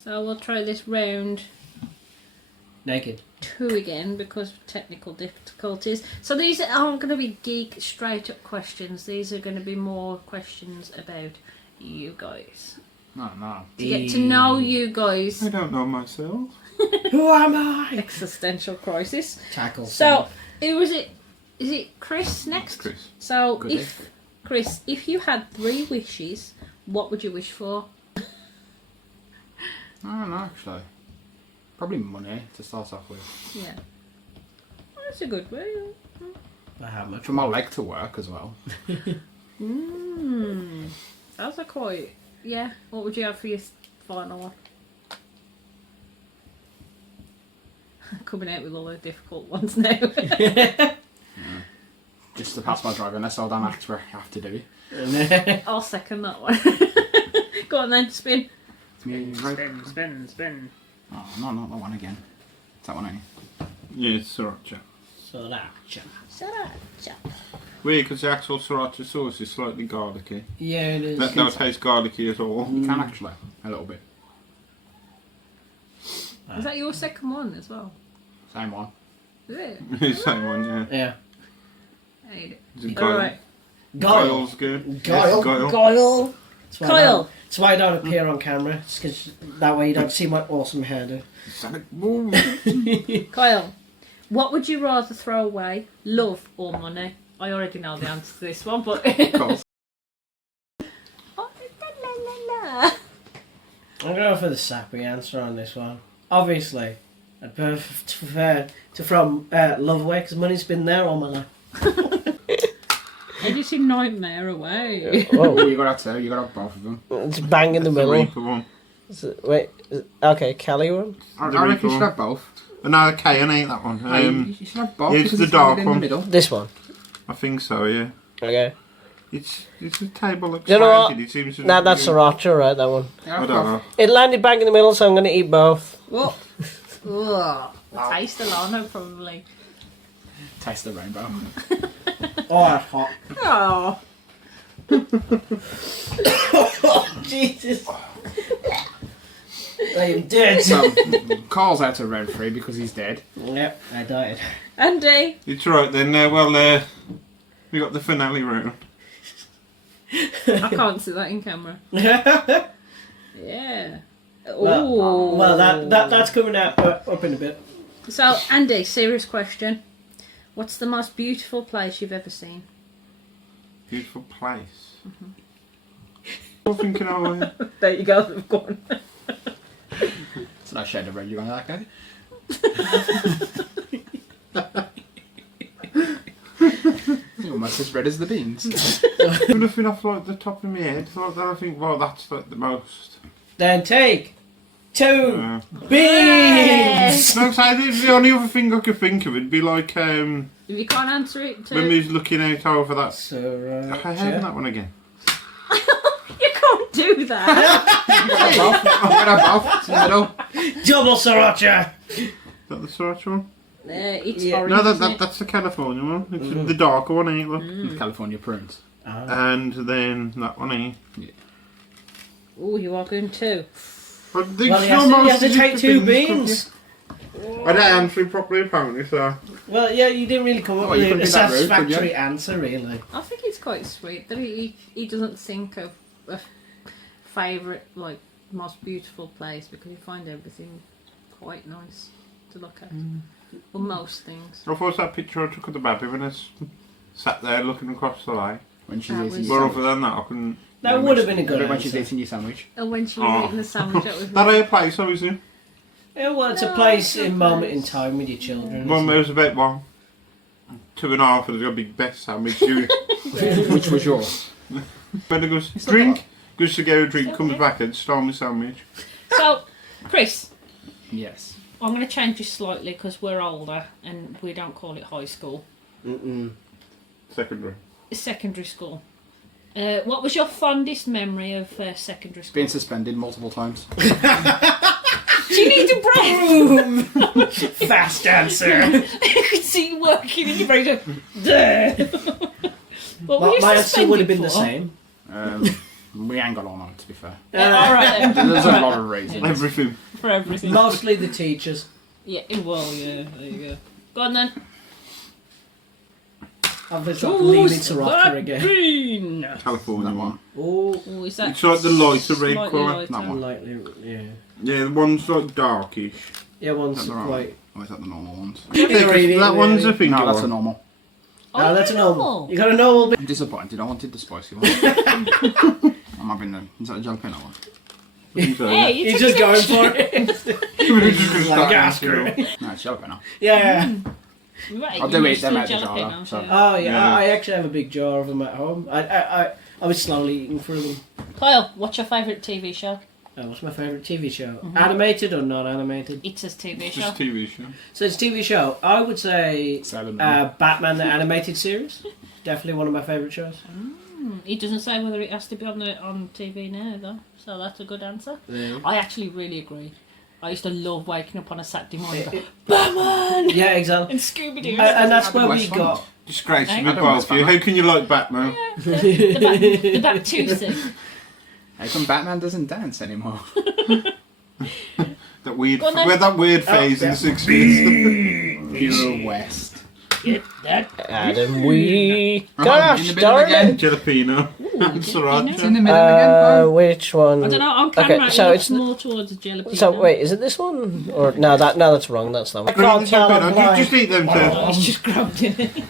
So we'll try this round naked 2 again because of technical difficulties. So these aren't going to be geek straight up questions. These are going to be more questions about you guys. No. To get to know you guys. I don't know myself. Who am I? Existential crisis. Tackle. So, who was it? Is it Chris next? Chris. So, Good Chris, if you had 3 wishes, what would you wish for? I don't know, actually. Probably money to start off with. Yeah. Well, that's a good way. How much? For my leg to work as well. That's a quite... Yeah. What would you have for your final one? Coming out with all the difficult ones now. Just to pass my driving test, so I don't actually have to do it. I'll second that one. Go on then, spin. Spin. Oh, no, not that one again. It's that one, ain't it? Yeah, it's sriracha. Sriracha. Weird, because the actual sriracha sauce is slightly garlicky. Yeah, it is. That don't taste garlicky at all. You can actually, a little bit. Is that your second one as well? Same one. Is it? It's the same one, yeah. Yeah. I hate it. Is it Guile? Alright. Guile's good. Guile. Guile. Kyle. Kyle. That's why I don't appear on camera. It's because that way you don't see my awesome hairdo. Kyle. What would you rather throw away? Love or money? I already know the answer to this one, but... Cool. I'm going for the sappy answer on this one. Obviously, I'd prefer to throw love away because money's been there all my life. Editing nightmare away. Oh, you got to you got to have both of them. It's bang in the The middle. Reaper one. Wait, okay, Kelly one? I The reckon Reaper you should one. have both. No, Cayan ain't that one. You should have both. it's because the it's dark in the one. middle. This one. I think so, yeah. Okay. It's a table looks You know what? It seems to Nah, that's sriracha, right, that one. Yeah, I don't know. It landed bang in the middle, so I'm going to eat both. Whoa. Ugh. The taste alone, I'd probably... Taste the rainbow. Oh, that's hot. Oh. Jesus. I am dead. So, Carl's out of round 3 because he's dead. Yep, I died. Andy. It's right then. We got the finale round. I can't see that in camera. Yeah. Well, that's coming out up in a bit. So, Andy, serious question. What's the most beautiful place you've ever seen? Beautiful place. I'm thinking of There you go, they've gone. It's no shade of red, you going to that guy? You're almost as red as the beans. nothing off like the top of my head. Like that, I think, well, that's like the most. Then take 2 beans. No, so the only other thing I could think of would be like If you can't answer it, when we was looking out over that. Sriracha. I have that one again. you can't do that. I'm going to have both. It's in the middle. Double sriracha. Is that the sriracha one? It's Yeah. orange. No, isn't it? that's the California one. It's the darker one, ain't it? With California prunes. And then that one, ain't it? Oh, you are going too. But Well, he has to take 2 beans. I didn't answer it properly, apparently, so. Well, yeah, you didn't really come up Oh, you with couldn't a be that rude, could satisfactory you? answer, really. I think it's quite sweet that he doesn't think of a favourite, like, most beautiful place because you find everything quite nice to look at. Well, most things. I thought that picture I took of the baby when I sat there looking across the lake. When she's That eating was- your But sandwich. other than that, I couldn't. That would have been a good When she's answer. eating your sandwich. And when she was Oh. eating the sandwich, that was That ain't a place, obviously. Yeah, well, it's a No, place it's in a moment in place. time with your children. One isn't it it? was about 2.5 and it's got a big best sandwich. Which was yours? But it goes, It's not drink. hot. Goes to get a drink, It's comes okay. back and stole my sandwich. So, Chris, Yes. I'm going to change you slightly because we're older and we don't call it high school. Secondary. It's secondary school. What was your fondest memory of secondary school? Being suspended multiple times. Do you need a breath? Fast answer. I could see you working in your brain. Going, "Duh." What were you My answer would have been the suspended same. We ain't got on it, to be fair. Alright then. There's a lot of reasons. Everything. For everything. Mostly the teachers. Yeah, well, yeah, there you go. Go on then. I've just got leaning to rocker again. Green! California one. Oh, Oh, is that It's like the lighter red slightly colour. lighter? That one. lightly, yeah. Yeah, the one's like darkish. Yeah, one's That's the wrong quite. one. Or is that the normal ones? That one's a finger No, that's a one. normal. Oh, that's a normal. normal. You got a normal bit. I'm disappointed. I wanted the spicy one. I'm having the. Is that a jalapeno one? Hey, you He's took just it going out. for it. We're just gonna start Yeah, asking screw them. No, it's jalapeno. Yeah. Right, I'll you do it, used them to out the jar, jalapenos, so- yeah. Oh yeah, Yeah. I actually have a big jar of them at home. I was slowly eating through them. Kyle, what's your favourite TV show? What's my favourite TV show? Animated or not animated? It's a TV show. Just TV show. So it's TV show. I would say Sailor Moon. Batman the animated series. Definitely one of my favourite shows. It doesn't say whether it has to be on TV now, though, so that's a good answer. Yeah. I actually really agree. I used to love waking up on a Saturday morning and go, Batman! Yeah, exactly. And Scooby-Doo. And that's where we West one. got. Disgrace Hey? to be both of you. How can you like Batman? the back Tuesday. How come Batman doesn't dance anymore? That weird, Go on then. we had that weird phase in the 60s. Pure West. Get that. Adam, we. In the middle again. Jalapeno. It's in Sriracha. the middle again. Which one? I don't know, on camera it so looks it's more towards the jalapeno. so wait, is it this one or no? That's wrong. That's not. I can't tell. Just eat them two. Oh, it's just grabbed in it.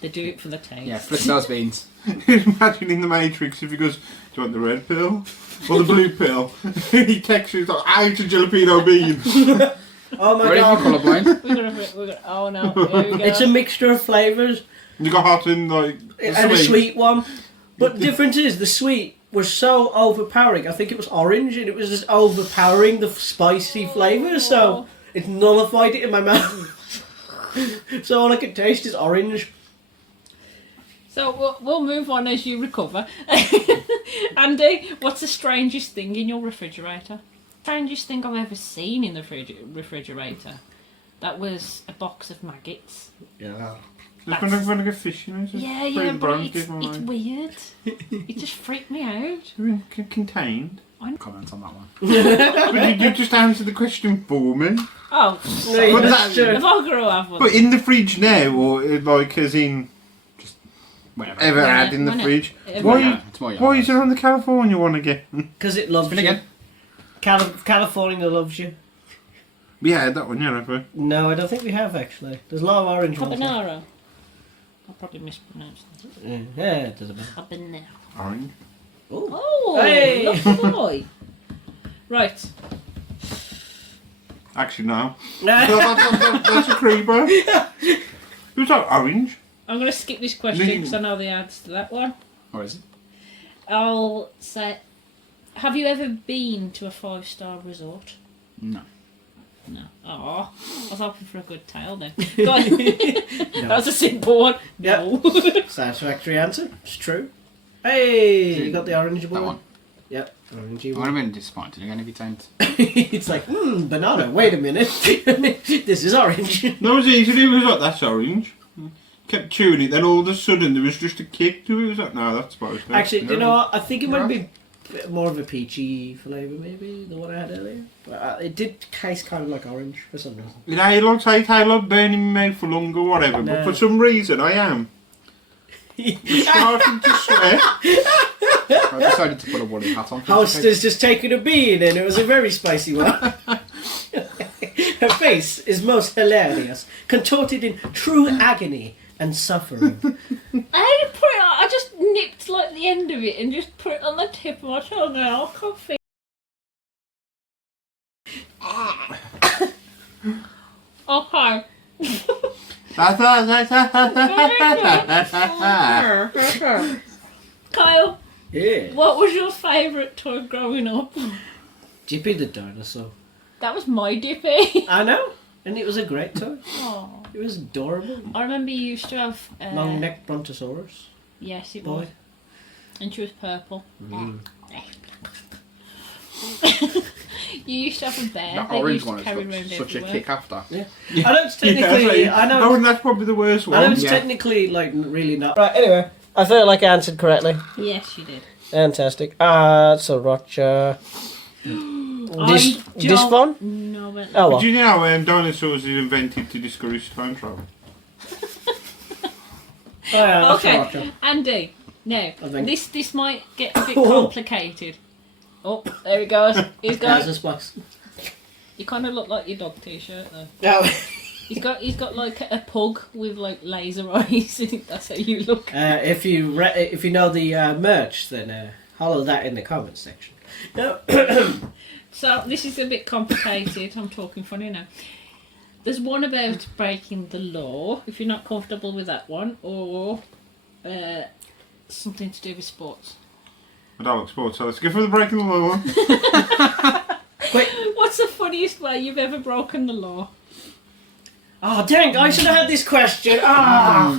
They do it for the taste. Yeah, flip those beans. Imagine in the Matrix if he goes, do you want the red pill or the blue pill? He texts you, he's like, I ate a jalapeno bean. Oh my Where are you god! colourblind? We're gonna, oh no, here we go. It's a mixture of flavours You got hot and like and a sweet one. But the difference is the sweet was so overpowering. I think it was orange, and it was just overpowering the spicy flavour. So it nullified it in my mouth. So all I could taste is orange. So we'll move on as you recover. Andy, what's the strangest thing in your refrigerator? Strangest thing I've ever seen in the refrigerator. That was a box of maggots. Yeah. Just when I go fishing, is it? Yeah, but it's weird. It just freaked me out. Contained. Comment on that one. But you just answered the question for me. Oh, No, But that's true. if I grow up one. But in the fridge now, or like as in Whenever. ever had in the When it- fridge? Ever Why? had. It's more Why is it on the California one again? Because it loves Spin you. again. California loves you. Yeah, that one, yeah, never. No, I don't think we have actually. There's a lot of orange ones. there. Habanero. I probably mispronounced that. Yeah, it doesn't matter. Habanero. Orange. Oh, Hey. lovely boy. Right. Actually, no. That's a creeper. Who's that? Orange? I'm going to skip this question because I know the answer to that one. Or is it? I'll say, have you ever been to a 5-star resort? No. No. Oh, I was hoping for a good tale then. Go on. That was a simple one. No. Satisfactory answer. It's true. Hey, you got the orange That one. one. Yep, orangey I would one. have been disappointed again if you tamed. It's like, banana. Wait a minute. This is orange. No, it was easy. It was like, that's orange. Kept chewing it, then all of a sudden there was just a kick to it. It was like, no, that's supposed to. Actually, do you know what? I think it might Right. be a bit more of a peachy flavour, maybe, than what I had earlier. But it did taste kind of like orange for some reason. You know, it looks like I like burning my mouth for long or whatever, No. but for some reason I am. I'm starting to sweat. I decided to put a woolly hat on. Holster's just taken a bean, and it was a very spicy one. Her face is most hilarious, contorted in true agony and suffering. I didn't put it on. I just nipped like the end of it and just put it on the tip of my tongue now. I can't feel. Okay. Kyle, Yeah. what was your favourite toy growing up? Jippy the dinosaur. That was my Dippy. I know, and it was a great toy. Oh. It was adorable. I remember you used to have. Long necked brontosaurus. Yes, it Boy. was. And she was purple. You used to have a bear. That They orange used to one carry is around such a everywhere. kick after. I know it's technically. Yeah, I know. oh, and that's probably the worst I know one. it's Yeah. technically like really not. Right. Anyway, I feel like I answered correctly. Yes, you did. Fantastic. So Roger. This one? No, but Oh, well. Do you know dinosaurs are invented to discourage time travel? Oh, yeah, that's okay, Roger. Andy. Now, think- this might get a bit complicated. Oh, there he goes. He's There's got. a spice. You kind of look like your dog T-shirt though. Oh. He's got like a pug with like laser eyes. That's how you look. If you know the merch, then holler that in the comments section. No. So this is a bit complicated. I'm talking funny now. There's one about breaking the law. If you're not comfortable with that one, or something to do with sports. I don't like sports, so let's go for the breaking the law one. What's the funniest way you've ever broken the law? Oh dang! I should have had this question. Ah.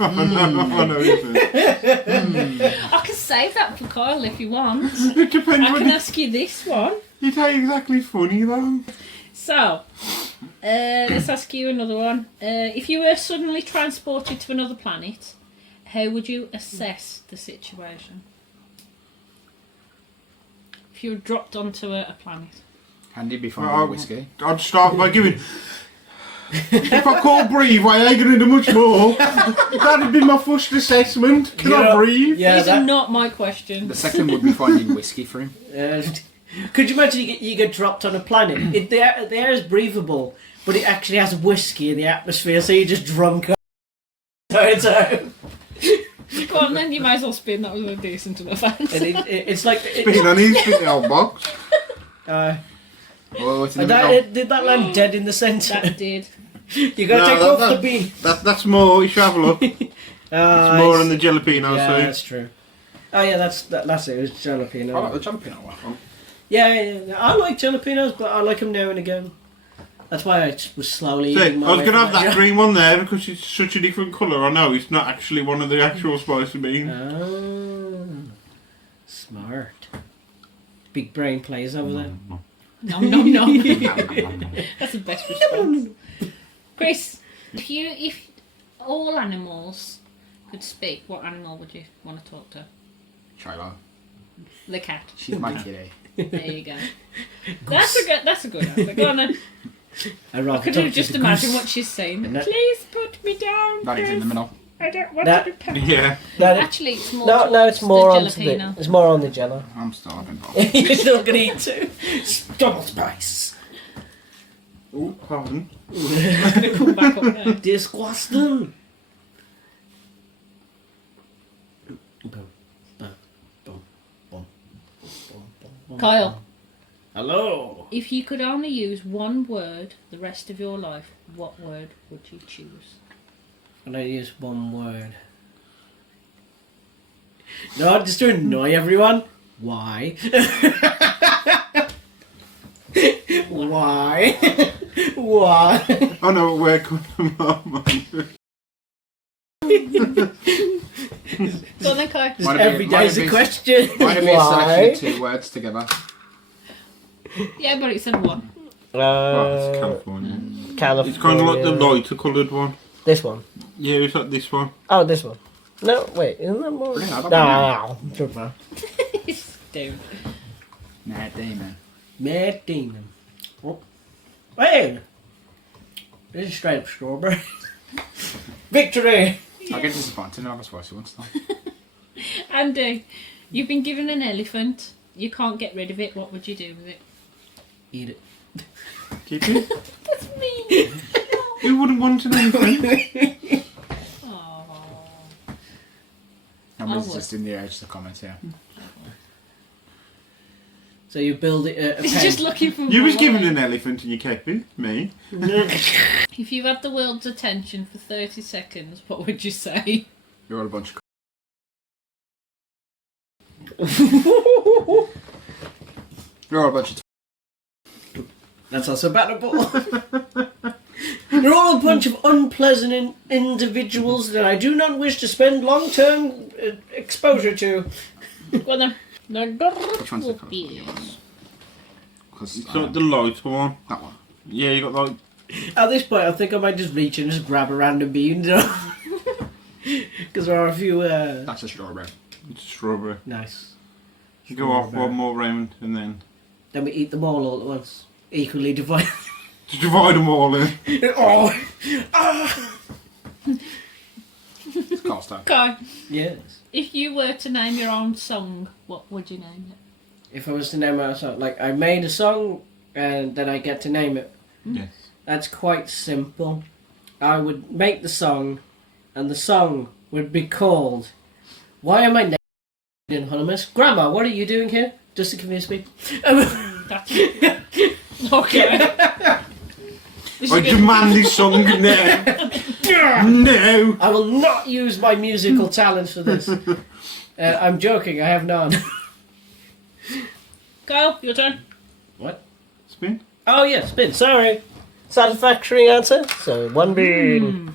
I know, isn't it? I can save that for Kyle if you want. It depends I when can ask you this one. it ain't exactly funny though. So, let's ask you another one. If you were suddenly transported to another planet, how would you assess the situation? If you were dropped onto a planet. Handy be finding whiskey. I'd start by giving. If I can't breathe, I ain't gonna do much more. That'd be my first assessment. Can I breathe? Yeah, These are not my questions. The second would be finding whiskey for him. Could you imagine you get dropped on a planet? The air is breathable, but it actually has whiskey in the atmosphere, so you're just drunk. So it's Go on then, you might as well spin. That was a decent enough answer. and it's like Spin on his spin the old box. Oh, it's in the middle. did that land dead in the centre? That did. You gotta No, take that- off the that- bean. That's more. You should have a look. It's more on the jalapeno Yeah, soup. that's true. Oh yeah, that's it. It's jalapeno. I like the jumping one. Yeah, I like jalapenos, but I like them now and again. That's why I was slowly. See, I eating my was way going to from have that green one there because it's such a different colour. I know it's not actually one of the actual spicy beans. Oh, smart. Big brain plays over there. No. That's the best response. Chris, if all animals could speak, what animal would you want to talk to? Shiloh. The cat. She's my kitty. There you go. That's a good answer. Go on then. I could have just imagined what she's saying. And that- Please put me down. That is in the middle. I don't want That- to be pet. Yeah. Actually, it's more. No, it's towards more the on the jalapeno. it's more on the jello. I'm starving. You're still gonna eat too. Double spice. Oh, pardon. It's gonna come back up now. Disgusting. Boom, boom, boom, boom, boom, boom. Kyle, Hello. if you could only use one word the rest of your life, what word would you choose? Can I use one word? No, just to annoy everyone. Why? Why? Why? Oh no, we're coming from. Go on then, Kyle. Just every day's a question. Might have been Why? selected 2 words together. Yeah, but it's in one. Well, it's California. California. It's kind of like the lighter coloured one. This one. Yeah, it's like this one. Oh, this one. No, wait, isn't that more? Really? I don't No, no. Dude. Nah, Damon. Matt Damon. Oh. Hey! This is straight up strawberry. Victory! I get disappointed. I have a spicy one still. Andy, you've been given an elephant. You can't get rid of it. What would you do with it? Eat it. Keep it. That's me. Who wouldn't want an elephant? Aww. I'm I would. resisting the urge to comment here. So you build it a He's pen. just looking for. You was more. given an elephant and you kept it. Me. If you had the world's attention for 30 seconds, what would you say? You're all a bunch of. You're all a bunch of. That's also battable. You're all a bunch of unpleasant individuals that I do not wish to spend long-term exposure to. Go on then. Which one's the colour? Because It's like the lighter one. that one. Yeah, you got like. At this point, I think I might just reach in and just grab a random bean. Because there are a few... That's a strawberry. It's strawberry. Nice. Go off one more round and then Then we eat them all at once. Equally divided. just divide them all in. Oh! Can't stop. Okay. Yes. If you were to name your own song, what would you name it? If I was to name my song, like I made a song and then I get to name it. Yes. That's quite simple. I would make the song, and the song would be called "Why Am I Naked Anonymous?" Grandma, what are you doing here? Just to confuse me. That's it. Okay. I demand this song now. No. I will not use my musical talents for this. I'm joking. I have none. Kyle, your turn. What? Spin. Oh yeah, spin. Sorry. Satisfactory answer. So one being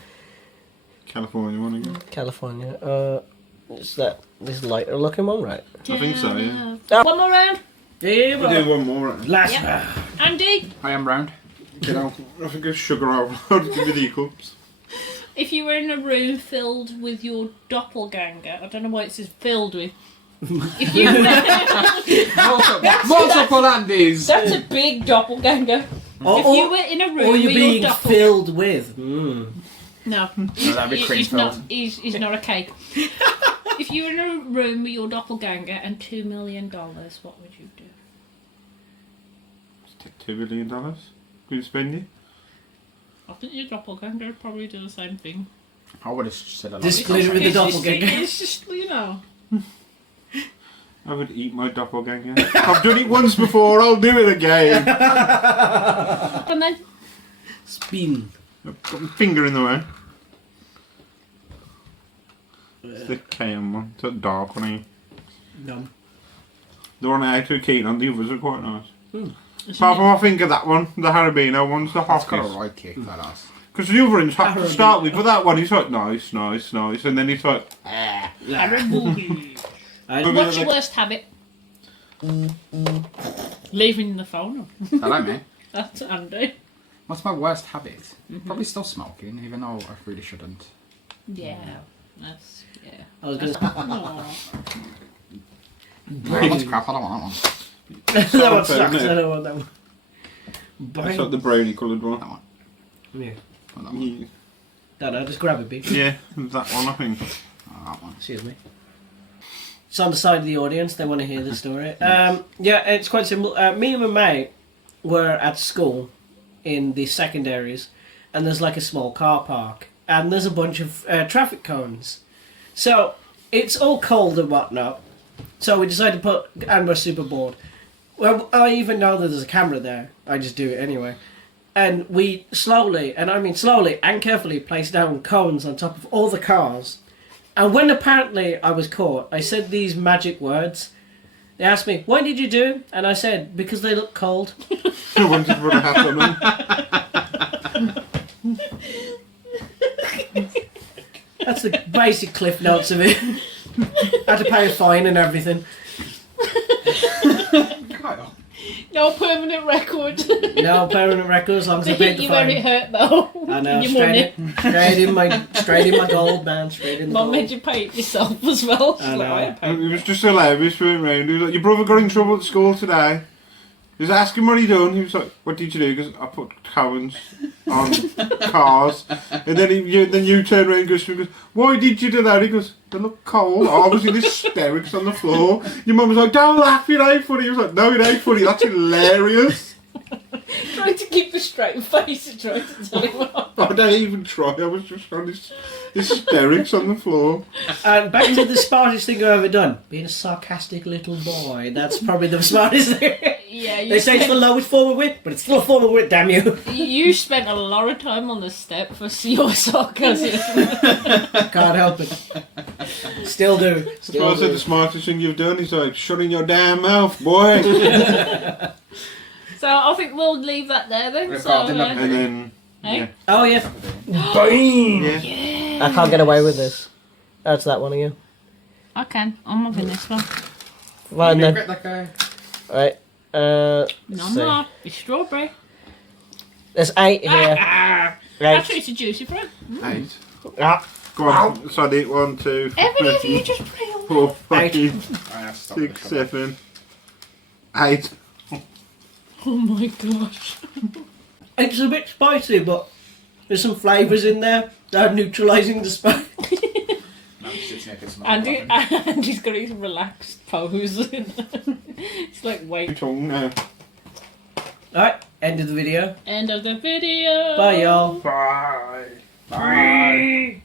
California one again. California. Is that this lighter looking one, right? I think so, yeah. One more round. Yeah, We'll do one more. Right? last Yep. round. Andy, I am round. Get out. I think it's sugar overload. Give me the cups. if you were in a room filled with your doppelganger, I don't know why it says filled with. If you Multiple Andys! that's a big doppelganger. If you were in a room Or you're with being your filled with. No, No, that'd be cream he's not. filled. He's not a cake. If you were in a room with your doppelganger and $2 million, what would you do? Take $2 billion. Can you spend it? I think your doppelganger would probably do the same thing. I would have said a lot. This- Split it with the It's just- doppelganger. It's just, you know. I would eat my doppelganger. I've done it once before, I'll do it again. And then Spin. I've got my finger in the way. It's the KM one. It's that dark one here. Numb. The one I ate too keen on, the others are quite nice. isn't Apart from it- I think of that one, the Harabino one's the That's got a hottest. right kick, that ass. Because the other one's hot to start with, but that one is like nice, nice, nice, and then it's like, What's your worst habit? Leaving the phone on. Hello, man. That's Andy. What's my worst habit? Probably still smoking, even though I really shouldn't. Yeah. That's I was going to Aw. Oh, that's crap, I don't want that that one fair, sucks. isn't it? I don't want that one. it's like the brownie coloured one. one. That one. Yeah. Not that one. Yeah, Don't know, just grab a bit. yeah, that one I think. Oh, that one. Excuse me. It's on the side of the audience, they want to hear the story. Yeah, it's quite simple. Me and my mate were at school in the secondaries, and there's like a small car park, and there's a bunch of traffic cones. So, it's all cold and whatnot, so we decided to put, and we're super bored. Well, I even know that there's a camera there, I just do it anyway. And we slowly, and I mean slowly and carefully, placed down cones on top of all the cars. And when apparently I was caught, I said these magic words. They asked me, "Why did you do it?" And I said, "Because they look cold." I wanted to put a hat on them. That's the basic cliff notes of it. Had to pay a fine and everything. Kyle. No permanent record. No permanent record as long as They I paid hit the you where it fine. hurt though. I know, Your money. straight in my gold, man. Straight in the Mum gold. made you pay it yourself as well. I know. It was just hilarious going round. He was like, "Your brother got in trouble at school today." He was asking what he done. He was like, "What did you do?" Because I put cones on cars. And then you turn around and goes, "Why did you do that?" He goes, "They look cold." Obviously, this hysterics on the floor. Your mum was like, "Don't laugh, it ain't funny." He was like, "No, it ain't funny. That's hilarious." Trying to keep a straight face and trying to tell him off. I didn't even try. I was just on this hysterics on the floor. And back to the smartest thing I've ever done. Being a sarcastic little boy. That's probably the smartest thing. Yeah, They say it's the lowest form of wit, but it's still a form of wit, damn you. You spent a lot of time on the step for your sarcasm. Can't help it. Still do. That's Still why I said do. the smartest thing you've done. He's like, "Shutting your damn mouth, boy." So I think we'll leave that there then. We've So, got dinner. And then, Hey? yeah. Oh, yeah. Boom! Yeah. I can't get away with this. That's that one of you. I can. I'm having this one. Fine then. Regret that guy. Right. No, see. no. It's strawberry. There's 8 here. Right. Actually, it's a juicy fruit. 8. Ah. Go on. So I did 1, 2, How many of 3, you just put it on? 4, 5, Eight. 6, 6, 7, 8. Oh my gosh. It's a bit spicy, but there's some flavours in there that are neutralising the spice. No, I'm sitting here getting some Andy's got his relaxed pose. It's like, wait. Tongue now. Alright, end of the video. End of the video. Bye, y'all. Bye. Bye.